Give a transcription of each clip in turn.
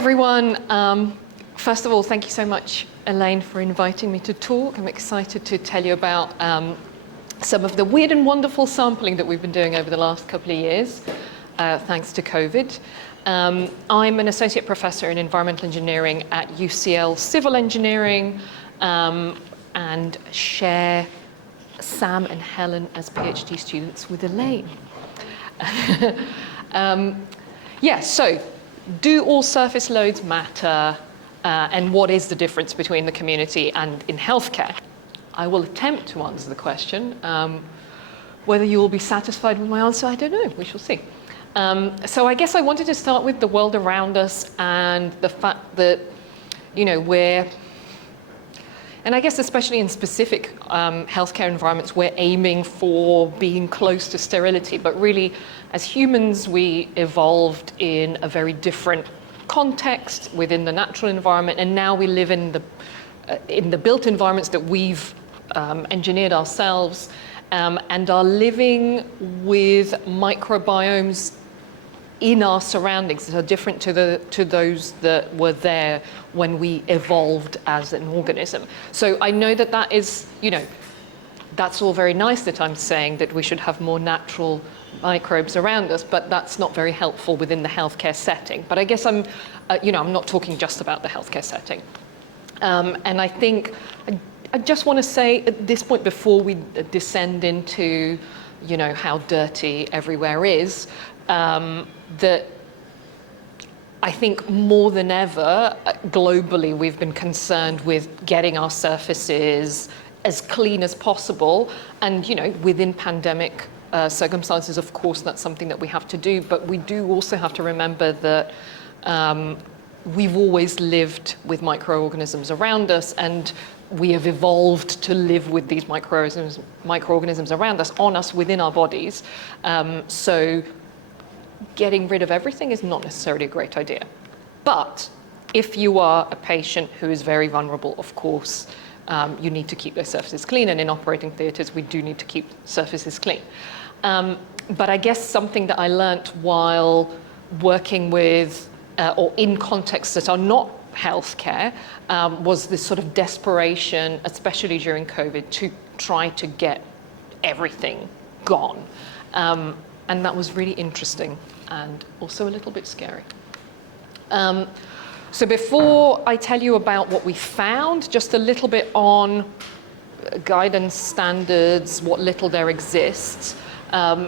everyone. First of all, thank you so much, Elaine, for inviting me to talk. I'm excited to tell you about some of the weird and wonderful sampling that we've been doing over the last couple of years, thanks to COVID. I'm an associate professor in environmental engineering at UCL Civil Engineering, and share Sam and Helen as PhD students with Elaine. So do all surface loads matter, and what is the difference between the community and in healthcare? I will attempt to answer the question. Whether you will be satisfied with my answer, I don't know, we shall see. So I guess I wanted to start with the world around us and the fact that, and I guess especially in specific healthcare environments, we're aiming for being close to sterility, but really as humans, we evolved in a very different context within the natural environment, and now we live in the built environments that we've engineered ourselves, and are living with microbiomes in our surroundings that are different to those that were there when we evolved as an organism. So I know that is, that's all very nice that I'm saying that we should have more natural microbes around us, but that's not very helpful within the healthcare setting. But I guess I'm not talking just about the healthcare setting. And I think I just want to say at this point, before we descend into, how dirty everywhere is, that I think more than ever, globally, we've been concerned with getting our surfaces as clean as possible. And, within pandemic circumstances, of course, that's something that we have to do. But we do also have to remember that we've always lived with microorganisms around us, and we have evolved to live with these microorganisms around us, on us, within our bodies. So getting rid of everything is not necessarily a great idea. But if you are a patient who is very vulnerable, of course, you need to keep those surfaces clean. And in operating theatres, we do need to keep surfaces clean. But I guess something that I learnt while working with, or in contexts that are not healthcare, was this sort of desperation, especially during COVID, to try to get everything gone. And that was really interesting and also a little bit scary. So before I tell you about what we found, just a little bit on guidance standards, what little there exists.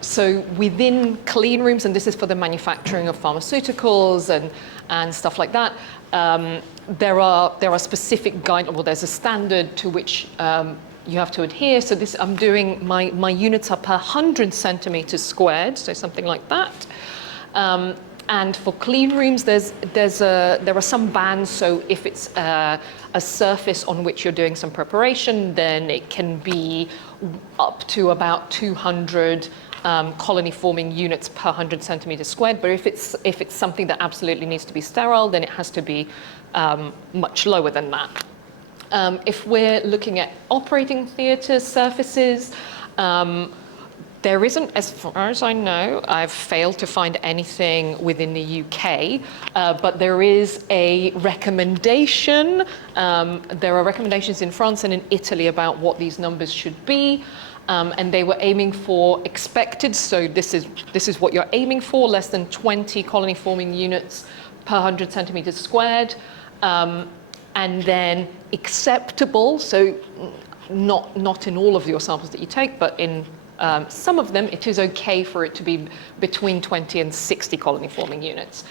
So within clean rooms, and this is for the manufacturing of pharmaceuticals and stuff like that, there are specific guidelines. Well, there's a standard to which you have to adhere. So this, I'm doing, my units are per 100 centimeters squared, so something like that. And for clean rooms, there are some bands. So if it's a surface on which you're doing some preparation, then it can be up to about 200 colony-forming units per 100 centimeters squared. But if it's something that absolutely needs to be sterile, then it has to be much lower than that. If we're looking at operating theatre surfaces, there isn't, as far as I know, I've failed to find anything within the UK, but there is a recommendation. There are recommendations in France and in Italy about what these numbers should be, and they were aiming for expected, so this is what you're aiming for, less than 20 colony-forming units per 100 centimeters squared. And then acceptable, so not in all of your samples that you take, but in some of them, it is okay for it to be between 20 and 60 colony-forming units.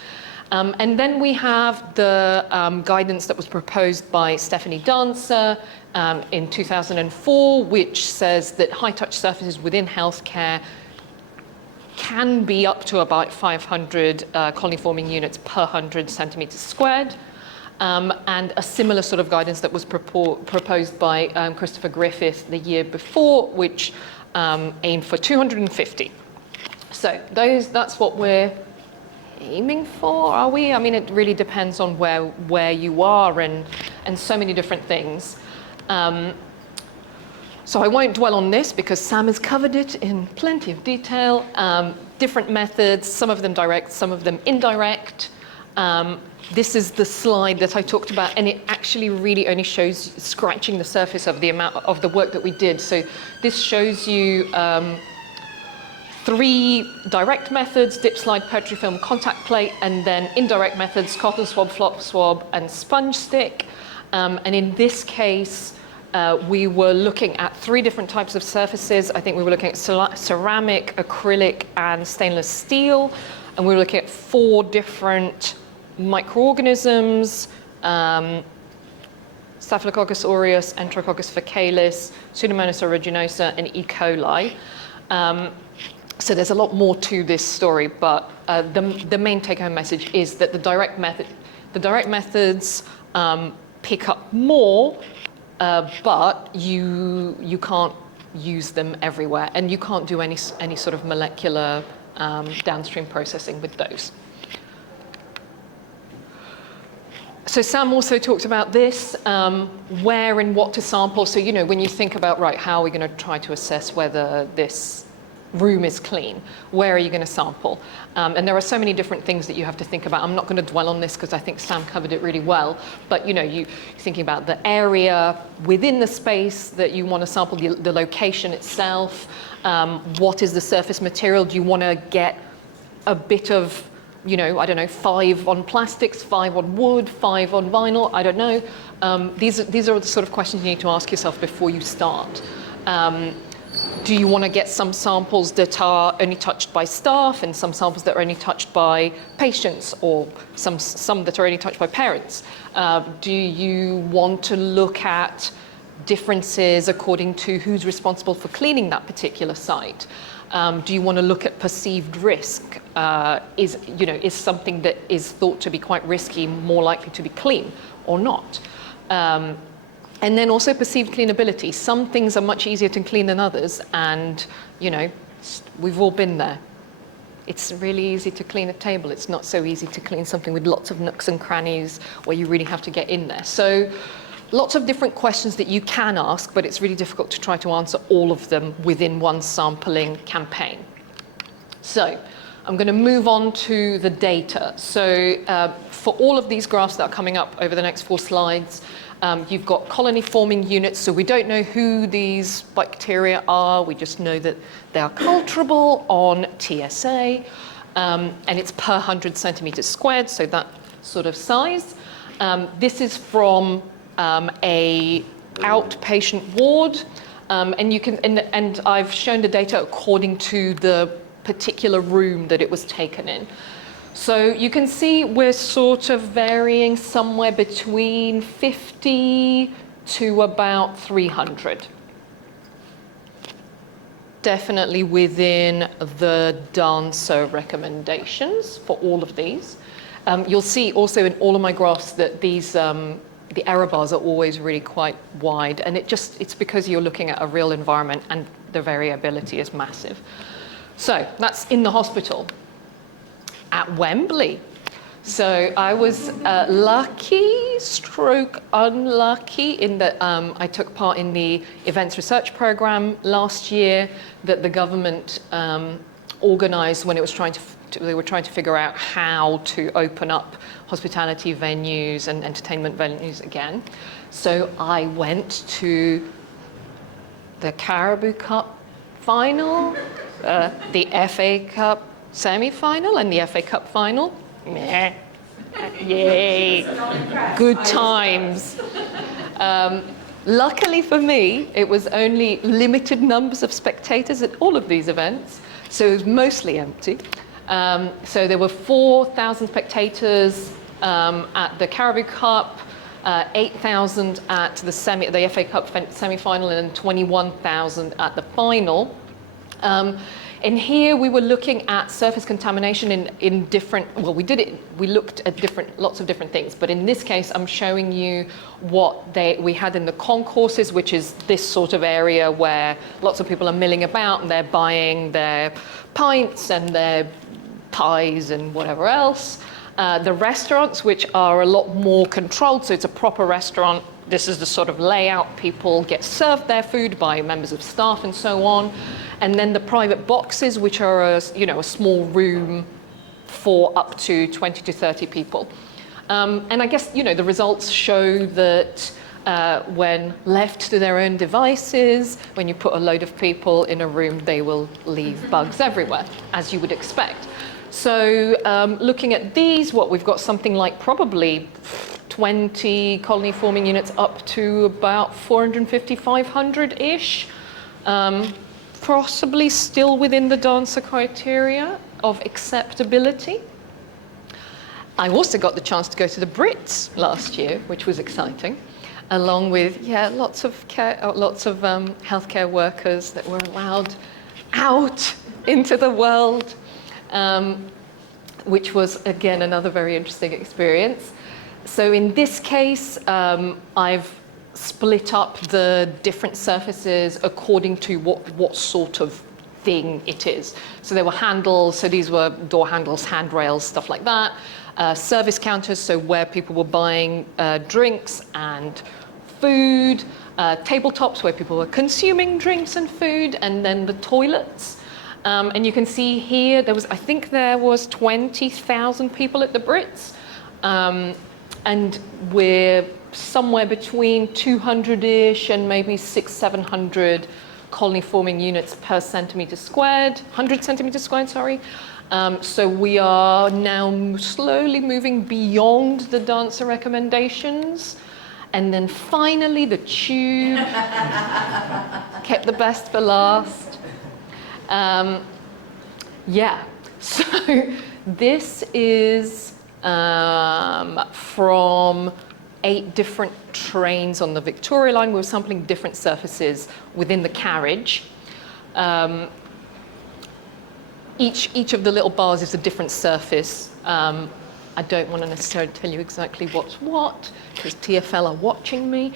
And then we have the guidance that was proposed by Stephanie Dancer in 2004, which says that high-touch surfaces within healthcare can be up to about 500 colony-forming units per 100 centimeters squared. And a similar sort of guidance that was proposed by Christopher Griffith the year before, which aimed for 250. So that's what we're aiming for, are we? I mean, it really depends on where you are and so many different things. So I won't dwell on this because Sam has covered it in plenty of detail. Different methods, some of them direct, some of them indirect. This is the slide that I talked about, and it actually really only shows scratching the surface of the amount of the work that we did. So this shows you 3 direct methods: dip, slide, petri film, contact plate, and then indirect methods: cotton swab, flop swab, and sponge stick. And in this case, we were looking at 3 different types of surfaces. I think we were looking at ceramic, acrylic, and stainless steel. And we were looking at 4 different microorganisms: Staphylococcus aureus, Enterococcus faecalis, Pseudomonas aeruginosa, and E. coli. So there's a lot more to this story, but the main take-home message is that the direct methods pick up more, but you can't use them everywhere, and you can't do any sort of molecular downstream processing with those. So Sam also talked about this, where and what to sample. So, when you think about, right, how are we going to try to assess whether this room is clean, where are you going to sample? And there are so many different things that you have to think about. I'm not going to dwell on this because I think Sam covered it really well. But, you're thinking about the area within the space that you want to sample, the location itself. What is the surface material? Do you want to get a bit of, 5 on plastics, 5 on wood, 5 on vinyl? I don't know. These are the sort of questions you need to ask yourself before you start. Do you want to get some samples that are only touched by staff and some samples that are only touched by patients, or some that are only touched by parents? Do you want to look at differences according to who's responsible for cleaning that particular site? Do you want to look at perceived risk? Is something that is thought to be quite risky more likely to be clean or not? And then also perceived cleanability. Some things are much easier to clean than others, and we've all been there. It's really easy to clean a table. It's not so easy to clean something with lots of nooks and crannies where you really have to get in there. So lots of different questions that you can ask, but it's really difficult to try to answer all of them within one sampling campaign. So I'm going to move on to the data. So for all of these graphs that are coming up over the next 4 slides, you've got colony-forming units. So we don't know who these bacteria are. We just know that they are culturable on TSA, and it's per 100 centimeters squared, so that sort of size. This is from a outpatient ward, and you can and I've shown the data according to the particular room that it was taken in. So you can see we're sort of varying somewhere between 50 to about 300. Definitely within the dancer recommendations for all of these. You'll see also in all of my graphs that these the error bars are always really quite wide, and it's because you're looking at a real environment and the variability is massive. So that's in the hospital. At Wembley. So I was lucky stroke unlucky in that I took part in the events research program last year that the government organized when it was they were trying to figure out how to open up hospitality venues and entertainment venues again. So I went to the Caribou Cup final, the FA Cup semi-final, and the FA Cup final. Meh. Yay. Good times. Luckily for me, it was only limited numbers of spectators at all of these events, so it was mostly empty. So there were 4,000 spectators at the Caribou Cup, 8,000 at the FA Cup semi-final, and 21,000 at the final. And here we were looking at surface contamination in different, well, we looked at lots of different things, but in this case, I'm showing you what we had in the concourses, which is this sort of area where lots of people are milling about and they're buying their pints and their pies and whatever else. The restaurants, which are a lot more controlled, so it's a proper restaurant. This is the sort of layout. People get served their food by members of staff and so on. And then the private boxes, which are a small room for up to 20 to 30 people. And I guess, you know, the results show that when left to their own devices, when you put a load of people in a room, they will leave bugs everywhere, as you would expect. So looking at these, we've got something like probably 20 colony forming units up to about 450, 500-ish. Possibly still within the dancer criteria of acceptability. I also got the chance to go to the Brits last year, which was exciting, along with lots of healthcare workers that were allowed out into the world, which was again another very interesting experience. So in this case, I've split up the different surfaces according to what sort of thing it is. So there were handles, so these were door handles, handrails, stuff like that. Service counters, so where people were buying drinks and food. Tabletops, where people were consuming drinks and food, and then the toilets. And you can see here, I think there was 20,000 people at the Brits. And we're somewhere between 200-ish and maybe 600-700 colony forming units per centimeter squared, 100 centimeters squared, sorry. So we are now slowly moving beyond the dancer recommendations. And then finally the tube, kept the best for last. So this is from 8 different trains on the Victoria line. We were sampling different surfaces within the carriage. Each of the little bars is a different surface. I don't want to necessarily tell you exactly what's what, because TfL are watching me.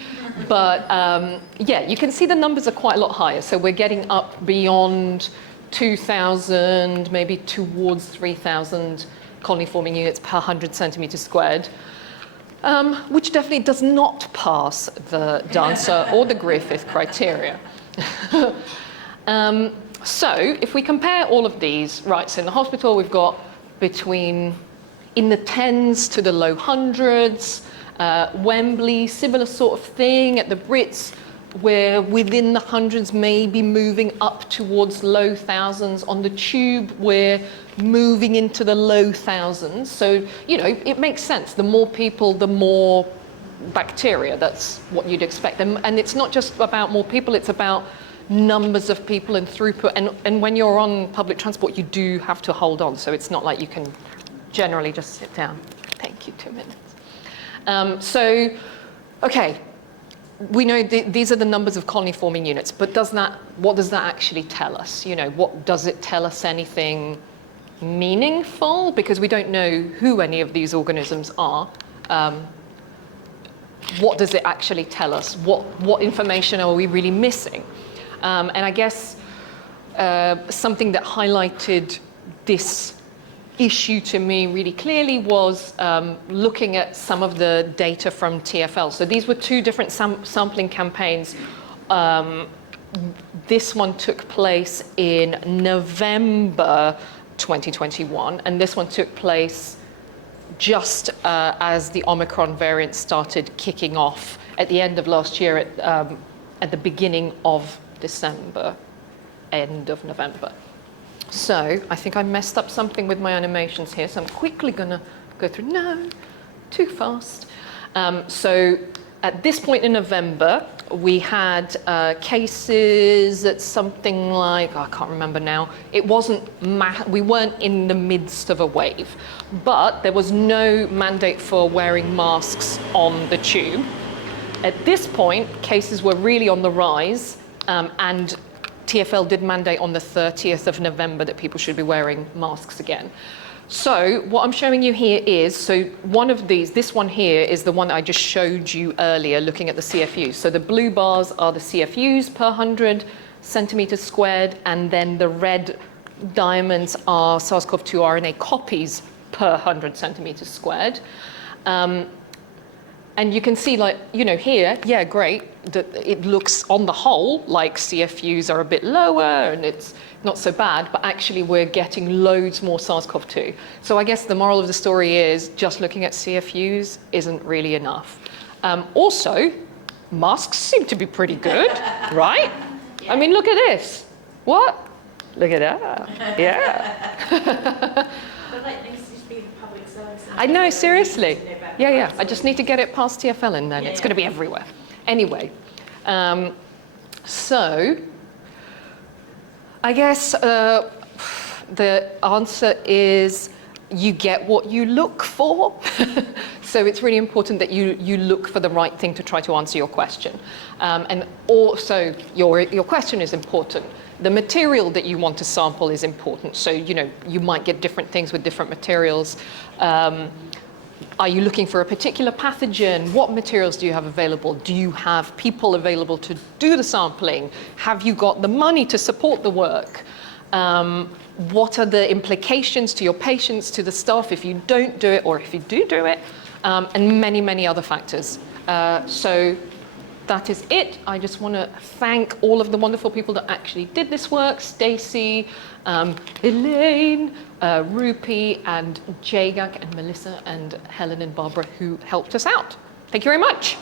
But you can see the numbers are quite a lot higher. So we're getting up beyond 2,000, maybe towards 3,000 colony forming units per 100 centimeters squared. Which definitely does not pass the dancer or the Griffith criteria. So if we compare all of these, right, so in the hospital we've got between in the 10s to the low hundreds, Wembley, similar sort of thing. At the Brits, we're within the hundreds, maybe moving up towards low thousands. On the tube, we're moving into the low thousands. So, you know, it makes sense. The more people, the more bacteria. That's what you'd expect. And it's not just about more people, it's about numbers of people and throughput. And when you're on public transport, you do have to hold on. So it's not like you can generally just sit down. Thank you, 2 minutes. Okay. We know these are the numbers of colony forming units, but what does that actually tell us? You know, what does it tell us anything meaningful? Because we don't know who any of these organisms are. What does it actually tell us? What information are we really missing? And I guess something that highlighted this issue to me really clearly was looking at some of the data from TfL. So these were 2 different sampling campaigns. This one took place in November 2021, and this one took place just as the Omicron variant started kicking off at the end of last year, at the beginning of December, end of November. So I think I messed up something with my animations here, so I'm quickly going to go through. No, too fast. So at this point in November, we had cases at something like, I can't remember now. It wasn't, we weren't in the midst of a wave, but there was no mandate for wearing masks on the tube. At this point, cases were really on the rise, and TfL did mandate on the 30th of November that people should be wearing masks again. So what I'm showing you here is, so one of these, this one here is the one that I just showed you earlier looking at the CFUs. So the blue bars are the CFUs per 100 centimeters squared, and then the red diamonds are SARS-CoV-2 RNA copies per 100 centimeters squared. And you can see, like, you know, here, yeah, great, that it looks on the whole like CFUs are a bit lower and it's not so bad, but actually we're getting loads more SARS-CoV-2. So I guess the moral of the story is just looking at CFUs isn't really enough. Also, masks seem to be pretty good, right? Yeah. I mean, look at this. What? Look at that. Yeah. But like, this needs to be the public service. I know, seriously. Yeah. I just need to get it past TfL and then it's going to be everywhere. Anyway, so I guess the answer is you get what you look for. So it's really important that you look for the right thing to try to answer your question. And also your question is important. The material that you want to sample is important. So, you know, you might get different things with different materials. Are you looking for a particular pathogen? What materials do you have available? Do you have people available to do the sampling? Have you got the money to support the work? What are the implications to your patients, to the staff if you don't do it, or if you do it? And many, many other factors. So that is it. I just want to thank all of the wonderful people that actually did this work. Stacey, Elaine, Rupi, and Jagak, and Melissa, and Helen, and Barbara, who helped us out. Thank you very much.